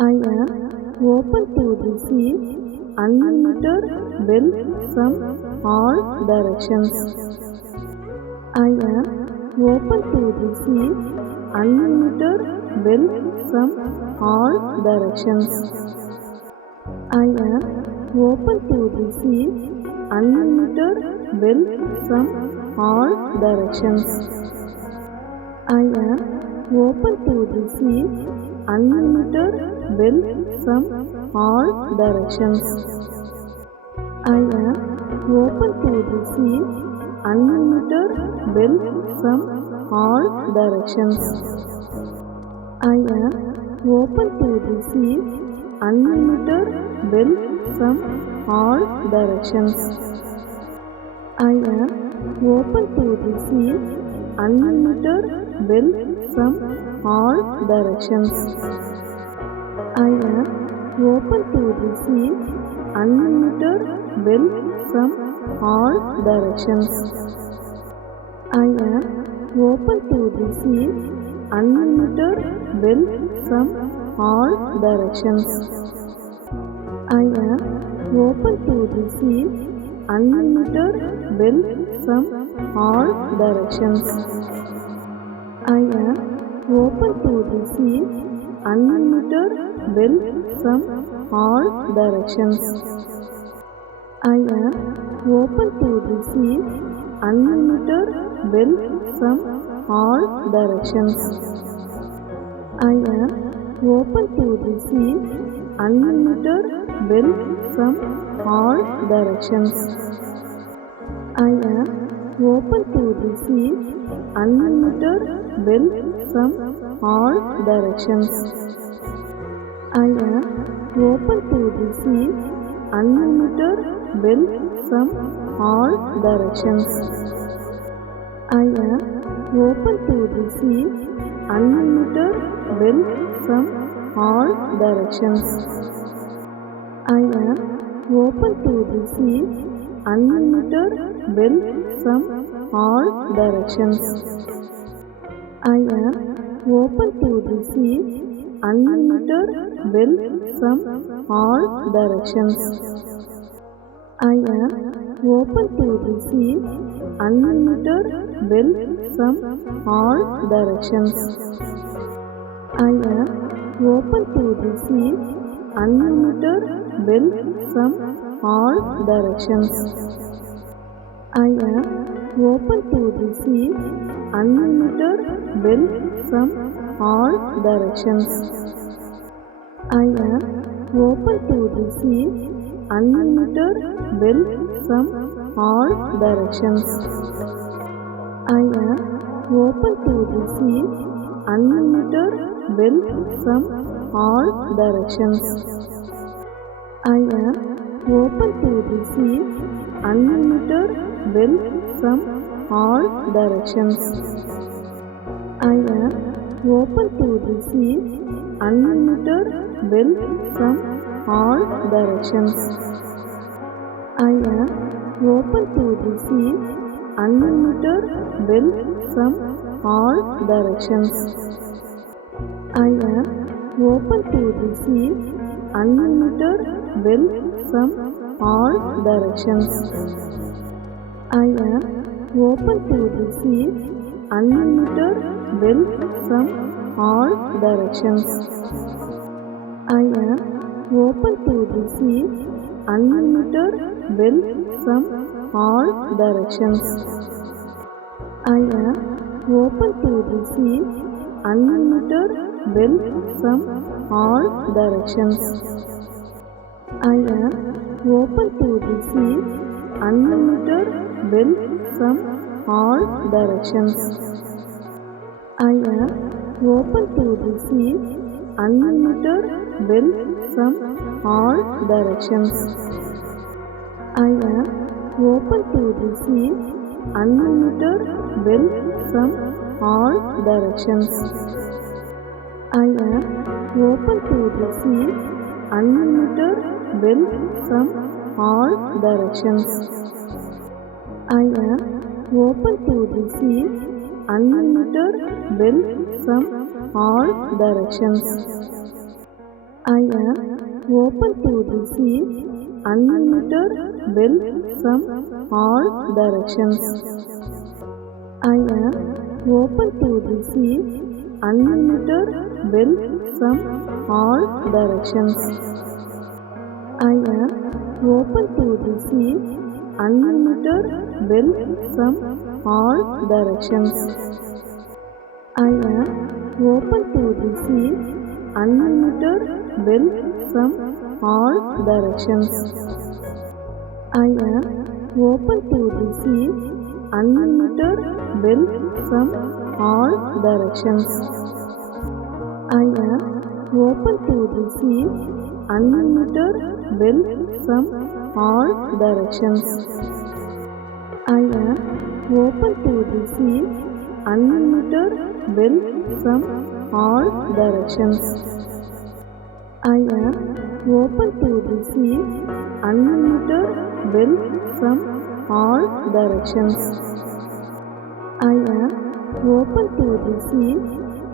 I am open to receive unlimited wealth from all directions. I am open to receive unlimited wealth from all directions. I am open to receive unlimited wealth from all directions. I am open to receive unlimited wealth from all directions. I am open to receive unlimited wealth from all directions. I am open to receive unlimited wealth from all directions. I am open to receive unlimited wealth from all directions. I am open to receive unlimited wealth from all directions. I am open to receive unlimited wealth from all directions. I am open to receive unlimited wealth from all directions. I am open to receive unlimited wealth from all directions. I am open to receive unlimited wealth from all directions. I am open to receive unlimited wealth from all directions. I am open to receive unlimited wealth from all directions. I am open to receive unlimited wealth from all directions. I am open to receive unlimited wealth from all directions. I am open to receive unlimited wealth from all directions. I am open to receive unlimited wealth from all directions. I am open to receive unlimited wealth from all directions. I am open to receive unlimited wealth from all directions. I am open to receive unlimited wealth from all directions. I am open to receive unlimited wealth from all directions. I am open to receive unlimited wealth from all directions. I am open to receive unlimited wealth from all directions. I am open to receive unlimited wealth from all directions. I am open to receive unlimited wealth from all directions. I am open to receive unlimited wealth from all directions. I am open to receive unlimited wealth from all directions. I am open to receive unlimited wealth from all directions. I am open to receive unlimited wealth from all directions. I am open to receive unlimited wealth from all directions. I am open to receive unlimited wealth from all directions. I am open to receive unlimited wealth from all directions. I am open to receive unlimited wealth from all directions. I am open to receive unlimited wealth from all directions. I am open to receive unlimited wealth from all directions. I am open to receive unlimited wealth from all directions. I am open to receive unlimited wealth from all directions. I am open to receive unlimited wealth from all directions. I am open to receive unlimited wealth from all directions. I am open to receive unlimited wealth from all directions. I am open to receive unlimited wealth from all directions. I am open to receive unlimited wealth from all directions. I am open to receive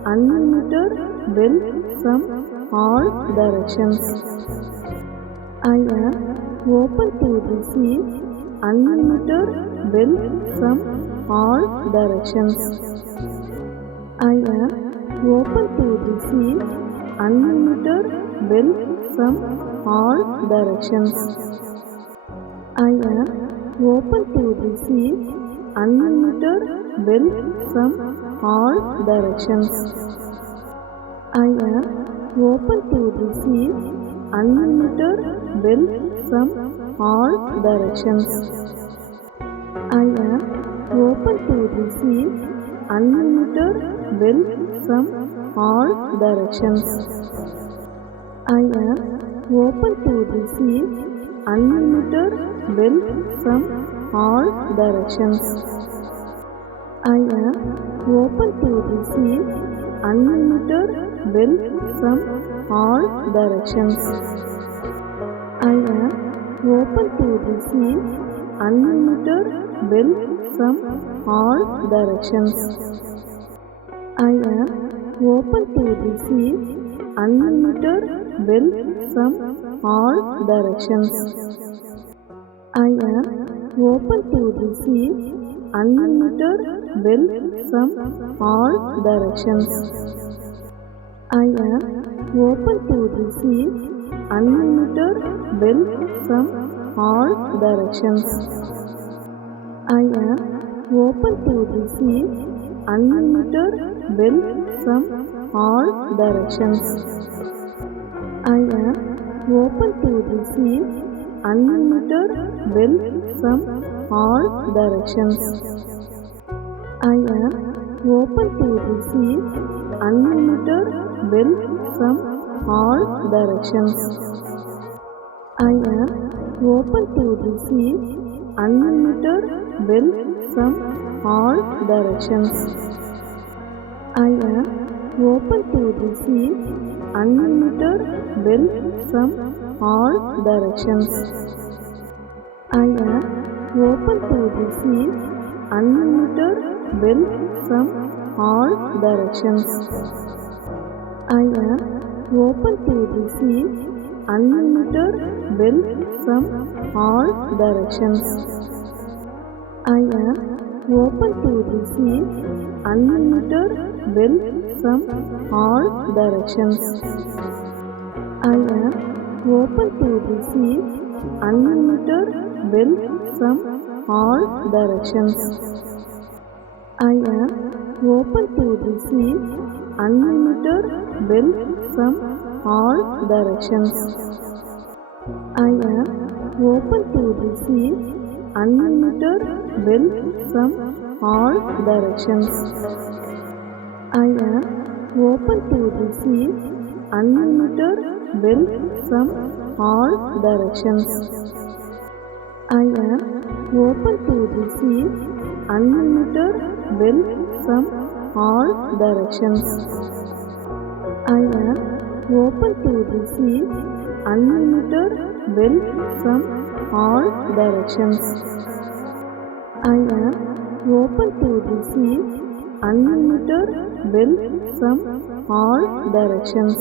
unlimited wealth from all directions. I am open to receive unlimited wealth from all directions. I am open to receive unlimited wealth from all directions. I am open to receive unlimited wealth from all directions. I am open to receive unlimited wealth from all directions. I am open to receive unlimited wealth from all directions. I am open to receive unlimited wealth from all directions. I am open to receive unlimited wealth from all directions. I am open to receive unlimited wealth from all directions. I am open to receive unlimited wealth from all directions. I am open to receive unlimited wealth from all directions. I am open to receive unlimited wealth from all directions. I am open to receive unlimited wealth from all directions. I am open to receive unlimited wealth from all directions. I am open to receive unlimited wealth from all directions. I am open to receive unlimited wealth from all directions. I am open to receive unlimited wealth from all directions. I am open to receive unlimited wealth from all directions. I am open to receive unlimited wealth from all directions. I am open to receive unlimited wealth from all directions. I am open to receive unlimited wealth from all directions. I am open to receive unlimited wealth from all directions. I am open to receive unlimited wealth from all directions. I am open to receive unlimited wealth from all directions. I am open to receive unlimited wealth from all directions. I am open to receive unlimited wealth from all directions. I am open to receive unlimited wealth from all directions.